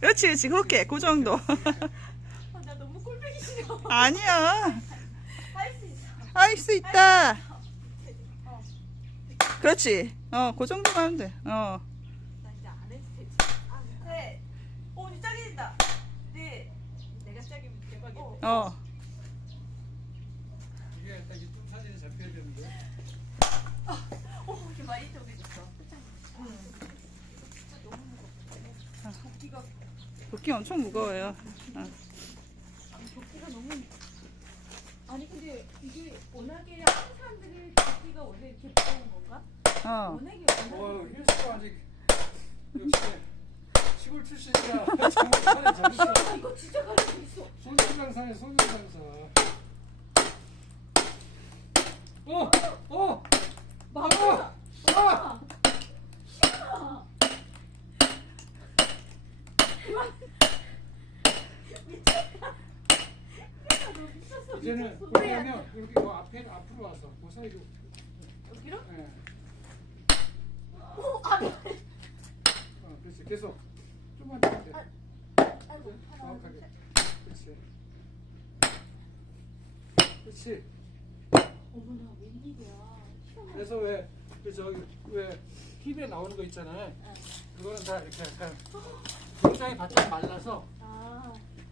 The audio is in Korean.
그렇지, 그렇지. 그렇게, 그 정도. 나 너무 꼴보기 싫어. 아니야. 할 수 있어. 할 수 있다. 그렇지. 그 정도만 하면 돼. 나 이제 안 해도 되지. 네. 이제 짜게 된다. 네. 내가 짜기면 대박이다. 이게 딱 이쁜 사진이 잡혀야 되는데. 이렇게 많이 쪼개졌어. 진짜 너무 무겁다. 도끼가 도끼 엄청 무거워요. 도끼가 너무. 아니 근데 이게 워낙에 하는 사람들이 도끼가 원래 이렇게 무거운 건가? 워낙에 힐스가 아직 역시 시골 출신이라 정말 살이 잘 있어. 이거 진짜 가지고 있어. 손질장사네 손질장사. 막아. 아! 싫어. 미쳤다. 야, 너 미쳤어. 이제는 미쳤어. 어떻게 하면 이렇게 앞으로 와서 그 사이로. 여기로? 예. 아니. 그렇지. 계속 좀만 더 이렇게. 아이고. 정확하게. 그렇지. 그렇지. 어머나 웬일이야. 그래서 왜 TV에 나오는 거 있잖아요. 그거는 다 이렇게 약간 굉장히 바짝 말라서